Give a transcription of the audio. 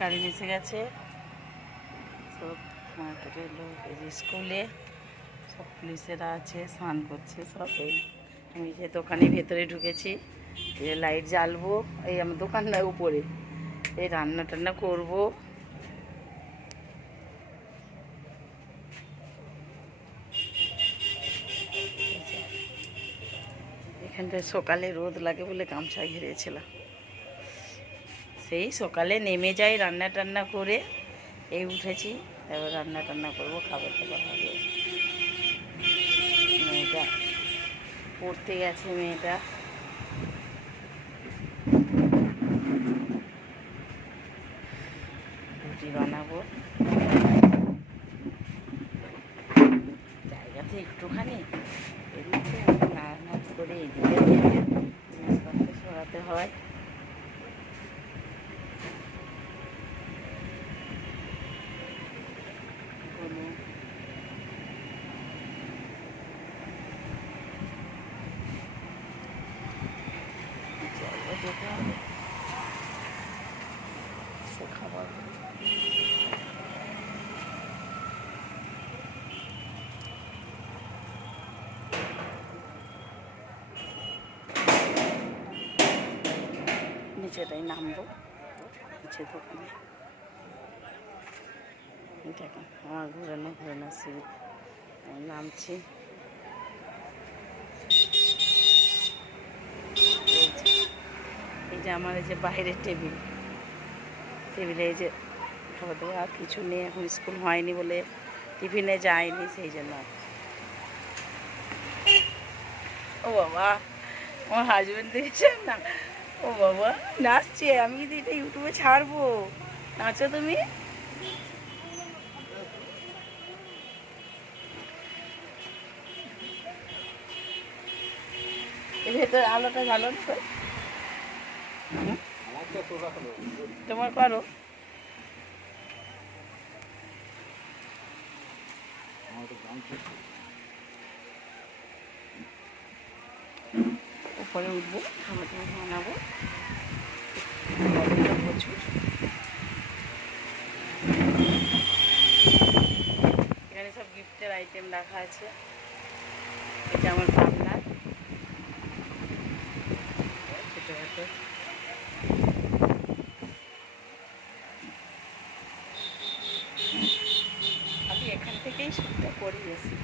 গাড়ি এসে গেছে, সব মার্কেটের লোক, এই যে স্কুলে সব পুলিশেরা আছে, স্নান করছে সব। এই আমি যে দোকানের ভেতরে ঢুকেছি, এই লাইট জ্বালবো, এই আমার দোকানটার উপরে এই রান্না টান্না করবো। এখানটায় সকালে রোদ লাগে বলে গামছা ঘিরেছিলাম, সেই সকালে নেমে যাই রান্না টান্না করে, এই উঠেছি, এবার রান্না টান্না করবো, খাবার দাবার হবে। মেয়েটা পড়তে গেছে, মেয়েটা রুটি বানাবো, জায়গাতে একটুখানি এদিকে নাচ করে এদিকে জিনিসপত্র সরাতে হয়। কোনো জায়গা যেতে হবে, সে খাবার নিচেটাই নামবো, নিচে দোকানে। দেখুন আমার ঘোরানো সিট, নামছি। এই যে আমার এই যে বাইরের টেবিলে এই যে খাবার দাবার, আর কিছু নেই, এখন স্কুল হয়নি বলে টিফিনে যায়নি, সেই জন্য। ও বাবা, আমার হাজব্যান্ড দেখেছেন না, ও বাবা নাচছে, আমি কিন্তু এটা ইউটিউবে ছাড়বো, নাচো তুমি। এর ভেতরে আলোটা ভালো তো, তোমার করো। উপরে উঠবো, খাবার দাবার বানাবো, প্রচুর। এখানে সব গিফটের আইটেম রাখা আছে, এটা আমার পার্লার, ছোটো আমি এখান থেকেই শুটটা করি বেশি।